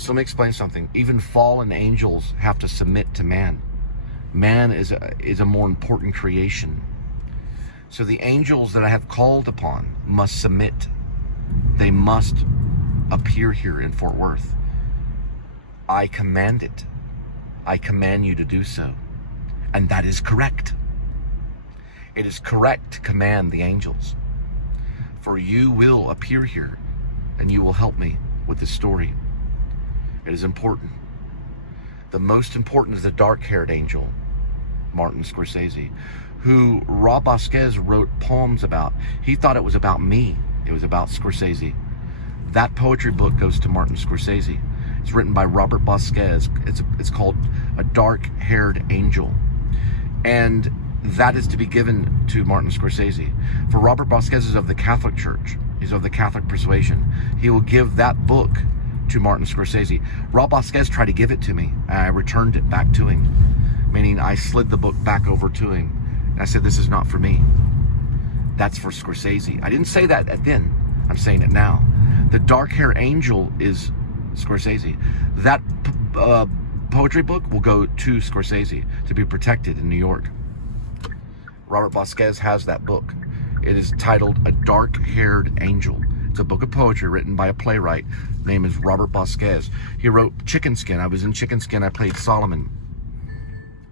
So let me explain something. Even fallen angels have to submit to man. Man is a more important creation. So the angels that I have called upon must submit. They must appear here in Fort Worth. I command it. I command you to do so. And that is correct. It is correct to command the angels. For you will appear here and you will help me with this story. It is important. The most important is the dark-haired angel, Martin Scorsese, who Rob Vasquez wrote poems about. He thought it was about me. It was about Scorsese. That poetry book goes to Martin Scorsese. It's written by Robert Vasquez. It's called A Dark-Haired Angel. And that is to be given to Martin Scorsese. For Robert Vasquez is of the Catholic Church. He's of the Catholic persuasion. He will give that book to Martin Scorsese. Rob Vasquez tried to give it to me, and I returned it back to him, meaning I slid the book back over to him. And I said, this is not for me. That's for Scorsese. I didn't say that then. I'm saying it now. The dark-haired angel is Scorsese. That poetry book will go to Scorsese to be protected in New York. Robert Vasquez has that book. It is titled A Dark-Haired Angel. It's a book of poetry written by a playwright. His name is Robert Vasquez. He wrote Chicken Skin. I was in Chicken Skin. I played Solomon.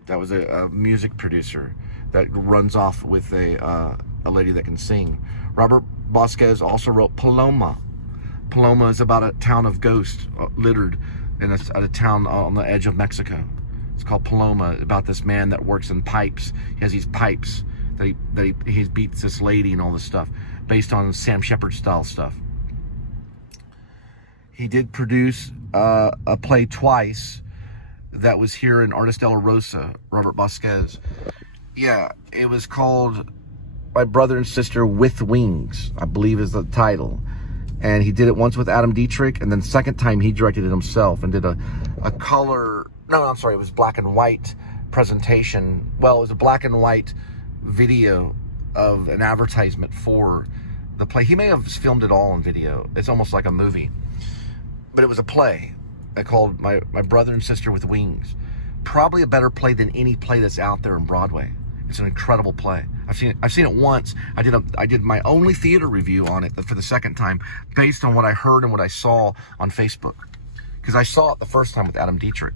That was a music producer that runs off with a lady that can sing. Robert Vasquez also wrote Paloma. Paloma is about a town of ghosts littered in a town on the edge of Mexico. It's called Paloma, about this man that works in pipes. He has these pipes that he beats this lady and all this stuff, based on Sam Shepard style stuff. He did produce a play twice that was here in Artist de la Rosa, Robert Vasquez. Yeah, it was called My Brother and Sister with Wings, I believe is the title. And he did it once with Adam Dietrich, and then the second time he directed it himself and did a color, no, I'm sorry, it was black and white presentation. Well, it was a black and white video of an advertisement for the play. He may have filmed it all on video. It's almost like a movie. But it was a play called My Brother and Sister with Wings. Probably a better play than any play that's out there in Broadway. It's an incredible play. I've seen it once. I did my only theater review on it for the second time, based on what I heard and what I saw on Facebook. Because I saw it the first time with Adam Dietrich.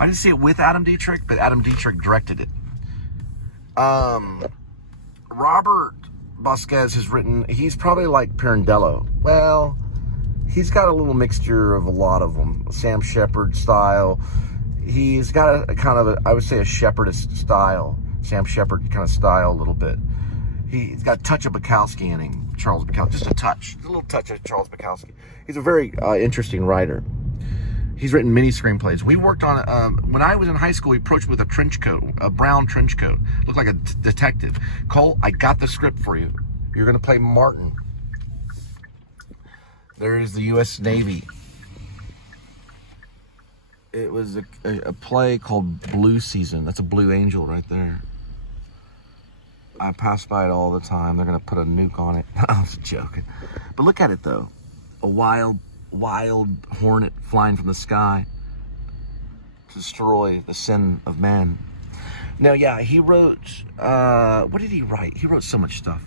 I didn't see it with Adam Dietrich, but Adam Dietrich directed it. Robert Vasquez has written, he's probably like Pirandello. Well, he's got a little mixture of a lot of them. Sam Shepard style. He's got a kind of I would say a Shepardist style. Sam Shepard kind of style a little bit. He's got a touch of Bukowski in him, Charles Bukowski. Just a little touch of Charles Bukowski. He's a very interesting writer. He's written many screenplays. We worked on, when I was in high school, he approached me with a trench coat, a brown trench coat. Looked like a detective. Cole, I got the script for you. You're going to play Martin. There is the U.S. Navy. It was a play called Blue Season. That's a blue angel right there. I pass by it all the time. They're going to put a nuke on it. I was joking. But look at it, though. A wild hornet flying from the sky to destroy the sin of man. Now, yeah, he wrote, what did he write? He wrote so much stuff.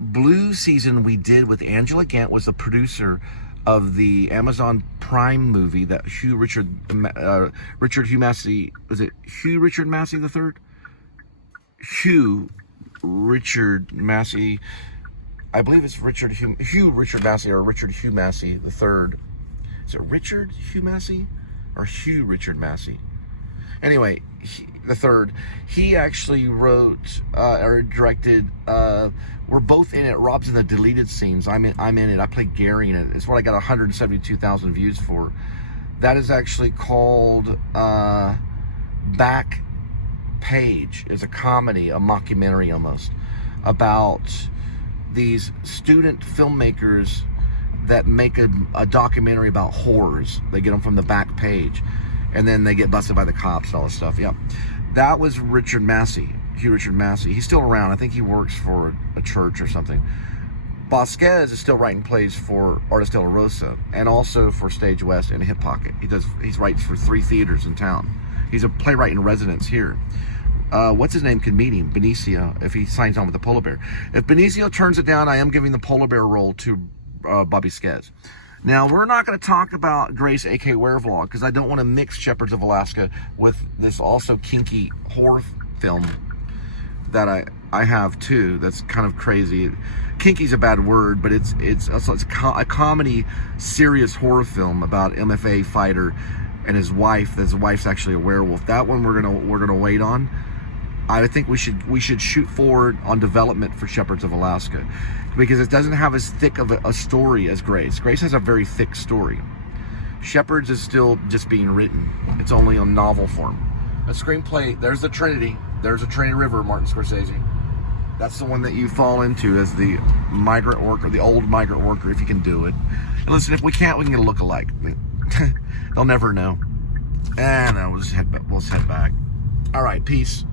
Blue Season we did with Angela Gant, was the producer of the Amazon Prime movie that Richard Hugh Massey, was it Hugh Richard Massey the third? Hugh Richard Massey, I believe it's Hugh Richard Massey or Richard Hugh Massey the third. Is it Richard Hugh Massey or Hugh Richard Massey? Anyway, the third. He actually wrote or directed. We're both in it. Rob's in the deleted scenes. I'm in it. I play Gary in it. It's what I got 172,000 views for. That is actually called Back Page. It's a comedy, a mockumentary almost, about these student filmmakers that make a documentary about horrors. They get them from the back page, and then they get busted by the cops and all this stuff. Yeah, that was Richard Massey, Hugh Richard Massey. He's still around. I think he works for a church or something. Vasquez is still writing plays for Artist de la Rosa and also for Stage West and Hip Pocket. He writes for 3 theaters in town. He's a playwright in residence here. What's his name can meet him, Benicio, if he signs on with the Polar Bear. If Benicio turns it down, I am giving the Polar Bear role to Bobby Skez. Now, we're not going to talk about Grace A.K. Werevlog because I don't want to mix Shepherds of Alaska with this also kinky horror film that I have too. That's kind of crazy. Kinky's a bad word, but it's a comedy, serious horror film about MFA fighter and his wife. His wife's actually a werewolf. That one we're gonna wait on. I think we should shoot forward on development for Shepherds of Alaska because it doesn't have as thick of a story as Grace. Grace has a very thick story. Shepherds is still just being written. It's only on novel form. A screenplay, there's the Trinity. There's a Trinity River, Martin Scorsese. That's the one that you fall into as the migrant worker, the old migrant worker, if you can do it. And listen, if we can't, we can get a look-alike. They'll never know. And we'll just head back. All right, peace.